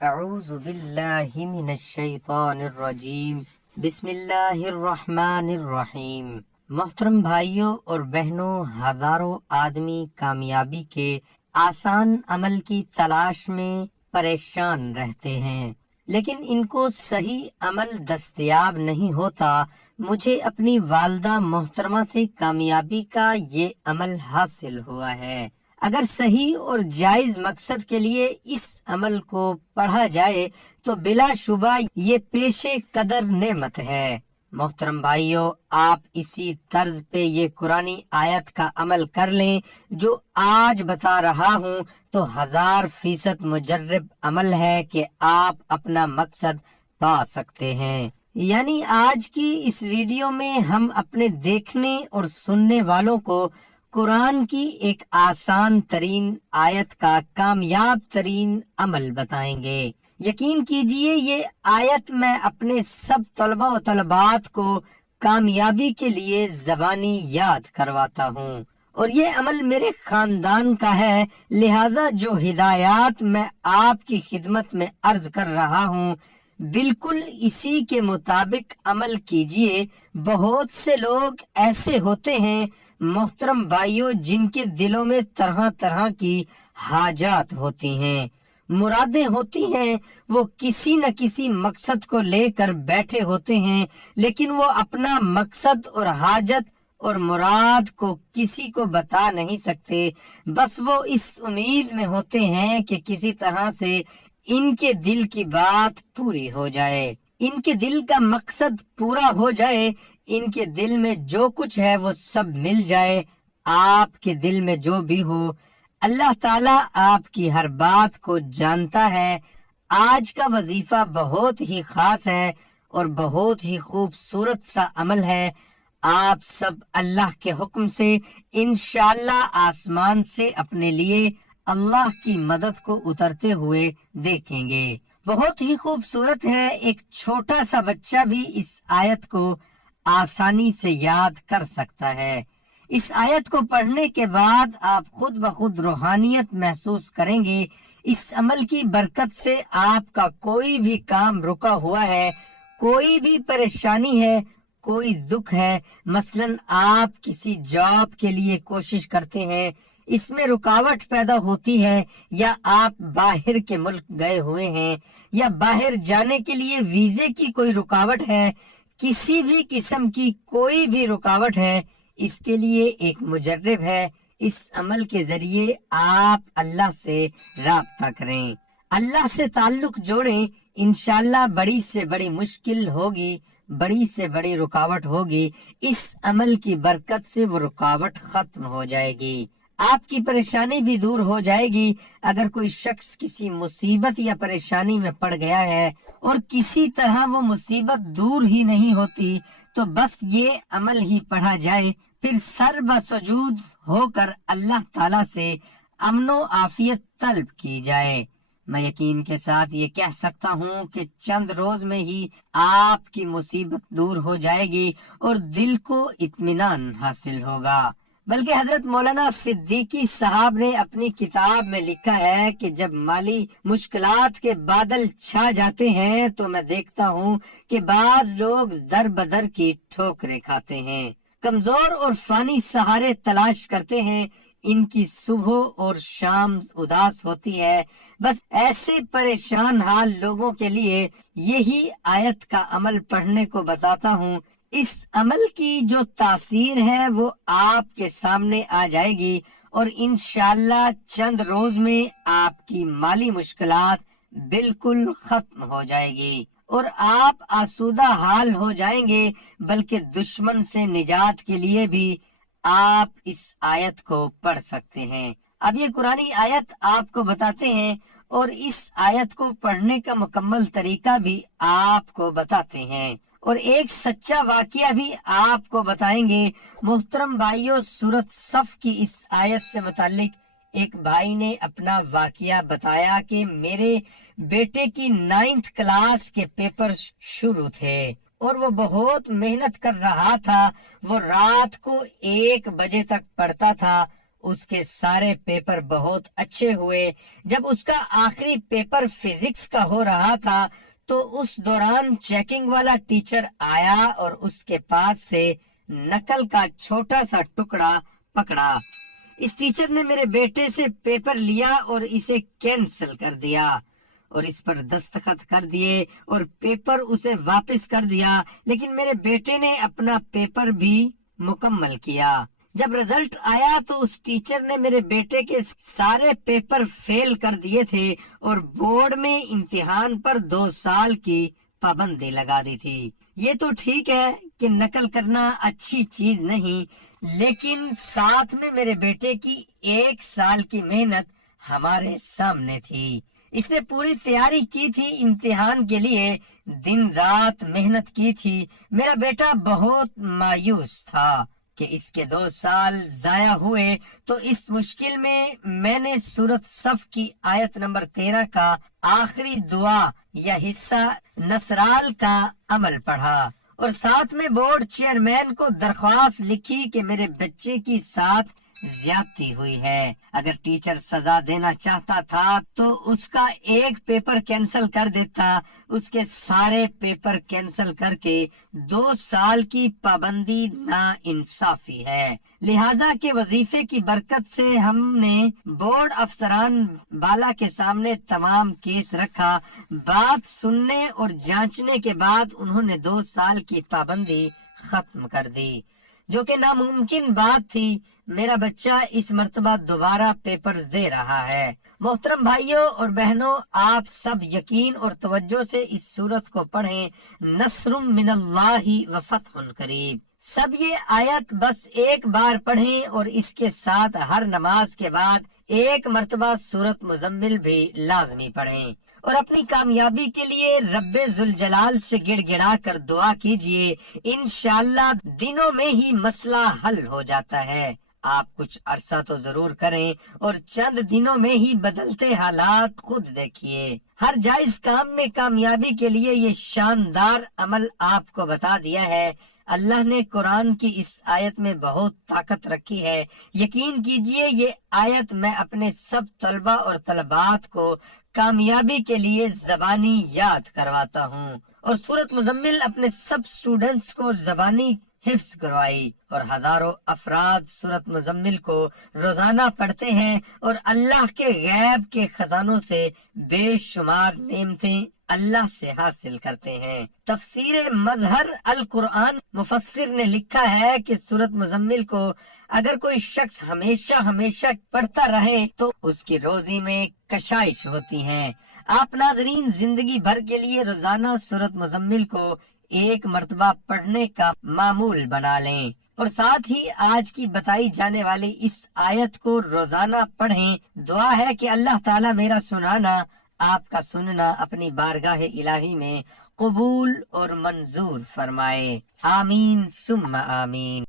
اعوذ باللہ من الشیطان الرجیم بسم اللہ الرحمن الرحیم۔ محترم بھائیوں اور بہنوں، ہزاروں آدمی کامیابی کے آسان عمل کی تلاش میں پریشان رہتے ہیں، لیکن ان کو صحیح عمل دستیاب نہیں ہوتا۔ مجھے اپنی والدہ محترمہ سے کامیابی کا یہ عمل حاصل ہوا ہے۔ اگر صحیح اور جائز مقصد کے لیے اس عمل کو پڑھا جائے تو بلا شبہ یہ پیش قدر نعمت ہے۔ محترم بھائیوں، آپ اسی طرز پہ یہ قرآنی آیت کا عمل کر لیں جو آج بتا رہا ہوں تو 1000% مجرب عمل ہے کہ آپ اپنا مقصد پا سکتے ہیں۔ یعنی آج کی اس ویڈیو میں ہم اپنے دیکھنے اور سننے والوں کو قرآن کی ایک آسان ترین آیت کا کامیاب ترین عمل بتائیں گے۔ یقین کیجئے یہ آیت میں اپنے سب طلباء و طلبات کو کامیابی کے لیے زبانی یاد کرواتا ہوں، اور یہ عمل میرے خاندان کا ہے، لہٰذا جو ہدایات میں آپ کی خدمت میں عرض کر رہا ہوں بالکل اسی کے مطابق عمل کیجئے۔ بہت سے لوگ ایسے ہوتے ہیں محترم بھائیوں جن کے دلوں میں طرح طرح کی حاجات ہوتی ہیں، مرادیں ہوتی ہیں، وہ کسی نہ کسی مقصد کو لے کر بیٹھے ہوتے ہیں، لیکن وہ اپنا مقصد اور حاجت اور مراد کو کسی کو بتا نہیں سکتے۔ بس وہ اس امید میں ہوتے ہیں کہ کسی طرح سے ان کے دل کی بات پوری ہو جائے، ان کے دل کا مقصد پورا ہو جائے، ان کے دل میں جو کچھ ہے وہ سب مل جائے۔ آپ کے دل میں جو بھی ہو، اللہ تعالیٰ آپ کی ہر بات کو جانتا ہے۔ آج کا وظیفہ بہت ہی خاص ہے اور بہت ہی خوبصورت سا عمل ہے۔ آپ سب اللہ کے حکم سے انشاءاللہ آسمان سے اپنے لیے اللہ کی مدد کو اترتے ہوئے دیکھیں گے۔ بہت ہی خوبصورت ہے، ایک چھوٹا سا بچہ بھی اس آیت کو آسانی سے یاد کر سکتا ہے۔ اس آیت کو پڑھنے کے بعد آپ خود بخود روحانیت محسوس کریں گے۔ اس عمل کی برکت سے آپ کا کوئی بھی کام رکا ہوا ہے، کوئی بھی پریشانی ہے، کوئی دکھ ہے، مثلا آپ کسی جاب کے لیے کوشش کرتے ہیں، اس میں رکاوٹ پیدا ہوتی ہے، یا آپ باہر کے ملک گئے ہوئے ہیں، یا باہر جانے کے لیے ویزے کی کوئی رکاوٹ ہے، کسی بھی قسم کی کوئی بھی رکاوٹ ہے، اس کے لیے ایک مجرب ہے۔ اس عمل کے ذریعے آپ اللہ سے رابطہ کریں، اللہ سے تعلق جوڑیں، انشاءاللہ بڑی سے بڑی مشکل ہوگی، بڑی سے بڑی رکاوٹ ہوگی، اس عمل کی برکت سے وہ رکاوٹ ختم ہو جائے گی، آپ کی پریشانی بھی دور ہو جائے گی۔ اگر کوئی شخص کسی مصیبت یا پریشانی میں پڑ گیا ہے اور کسی طرح وہ مصیبت دور ہی نہیں ہوتی تو بس یہ عمل ہی پڑھا جائے، پھر سر بسجود ہو کر اللہ تعالیٰ سے امن و عافیت طلب کی جائے۔ میں یقین کے ساتھ یہ کہہ سکتا ہوں کہ چند روز میں ہی آپ کی مصیبت دور ہو جائے گی اور دل کو اطمینان حاصل ہوگا۔ بلکہ حضرت مولانا صدیقی صاحب نے اپنی کتاب میں لکھا ہے کہ جب مالی مشکلات کے بادل چھا جاتے ہیں تو میں دیکھتا ہوں کہ بعض لوگ در بدر کی ٹھوکریں کھاتے ہیں، کمزور اور فانی سہارے تلاش کرتے ہیں، ان کی صبح اور شام اداس ہوتی ہے۔ بس ایسے پریشان حال لوگوں کے لیے یہی آیت کا عمل پڑھنے کو بتاتا ہوں۔ اس عمل کی جو تاثیر ہے وہ آپ کے سامنے آ جائے گی اور انشاءاللہ چند روز میں آپ کی مالی مشکلات بالکل ختم ہو جائے گی اور آپ آسودہ حال ہو جائیں گے۔ بلکہ دشمن سے نجات کے لیے بھی آپ اس آیت کو پڑھ سکتے ہیں۔ اب یہ قرآنی آیت آپ کو بتاتے ہیں اور اس آیت کو پڑھنے کا مکمل طریقہ بھی آپ کو بتاتے ہیں، اور ایک سچا واقعہ بھی آپ کو بتائیں گے۔ محترم بھائیوں، سورۃ صف کی اس آیت سے متعلق ایک بھائی نے اپنا واقعہ بتایا کہ میرے بیٹے کی 9th کلاس کے پیپر شروع تھے اور وہ بہت محنت کر رہا تھا، وہ رات کو 1 بجے تک پڑھتا تھا اس کے سارے پیپر بہت اچھے ہوئے۔ جب اس کا آخری پیپر فزکس کا ہو رہا تھا تو اس دوران چیکنگ والا ٹیچر آیا اور اس کے پاس سے نقل کا چھوٹا سا ٹکڑا پکڑا۔ اس ٹیچر نے میرے بیٹے سے پیپر لیا اور اسے کینسل کر دیا اور اس پر دستخط کر دیے اور پیپر اسے واپس کر دیا، لیکن میرے بیٹے نے اپنا پیپر بھی مکمل کیا۔ جب رزلٹ آیا تو اس ٹیچر نے میرے بیٹے کے سارے پیپر فیل کر دیے تھے اور بورڈ میں امتحان پر 2 سال کی پابندی لگا دی تھی۔ یہ تو ٹھیک ہے کہ نقل کرنا اچھی چیز نہیں، لیکن ساتھ میں میرے بیٹے کی 1 سال کی محنت ہمارے سامنے تھی۔ اس نے پوری تیاری کی تھی، امتحان کے لیے دن رات محنت کی تھی۔ میرا بیٹا بہت مایوس تھا کہ اس کے 2 سال ضائع ہوئے، تو اس مشکل میں نے سورۃ صف کی آیت نمبر 13 کا آخری دعا یا حصہ نصرال کا عمل پڑھا اور ساتھ میں بورڈ چیئرمین کو درخواست لکھی کہ میرے بچے کی ساتھ زیادتی ہوئی ہے۔ اگر ٹیچر سزا دینا چاہتا تھا تو اس کا 1 پیپر کینسل کر دیتا، اس کے سارے پیپر کینسل کر کے 2 سال کی پابندی ناانصافی ہے۔ لہٰذا کے وظیفے کی برکت سے ہم نے بورڈ افسران بالا کے سامنے تمام کیس رکھا۔ بات سننے اور جانچنے کے بعد انہوں نے 2 سال کی پابندی ختم کر دی، جو کہ ناممکن بات تھی۔ میرا بچہ اس مرتبہ دوبارہ پیپرز دے رہا ہے۔ محترم بھائیوں اور بہنوں، آپ سب یقین اور توجہ سے اس سورت کو پڑھیں۔ نصر من اللہ و فتح قریب۔ سب یہ آیت بس 1 بار پڑھیں اور اس کے ساتھ ہر نماز کے بعد 1 مرتبہ سورت مزمل بھی لازمی پڑھیں اور اپنی کامیابی کے لیے رب ذوالجلال سے گڑ گڑا کر دعا کیجئے۔ انشاءاللہ دنوں میں ہی مسئلہ حل ہو جاتا ہے۔ آپ کچھ عرصہ تو ضرور کریں اور چند دنوں میں ہی بدلتے حالات خود دیکھیے۔ ہر جائز کام میں کامیابی کے لیے یہ شاندار عمل آپ کو بتا دیا ہے۔ اللہ نے قرآن کی اس آیت میں بہت طاقت رکھی ہے۔ یقین کیجئے یہ آیت میں اپنے سب طلبہ اور طلبات کو کامیابی کے لیے زبانی یاد کرواتا ہوں، اور سورت مزمل اپنے سب سٹوڈنٹس کو زبانی حفظ کروائی، اور ہزاروں افراد سورت مزمل کو روزانہ پڑھتے ہیں اور اللہ کے غیب کے خزانوں سے بے شمار نعمتیں اللہ سے حاصل کرتے ہیں۔ تفسیر مظہر القرآن مفسر نے لکھا ہے کہ سورت مزمل کو اگر کوئی شخص ہمیشہ پڑھتا رہے تو اس کی روزی میں کشائش ہوتی ہے۔ آپ ناظرین زندگی بھر کے لیے روزانہ سورت مزمل کو 1 مرتبہ پڑھنے کا معمول بنا لیں، اور ساتھ ہی آج کی بتائی جانے والی اس آیت کو روزانہ پڑھیں۔ دعا ہے کہ اللہ تعالیٰ میرا سنانا، آپ کا سننا اپنی بارگاہ الہی میں قبول اور منظور فرمائے۔ آمین ثم آمین۔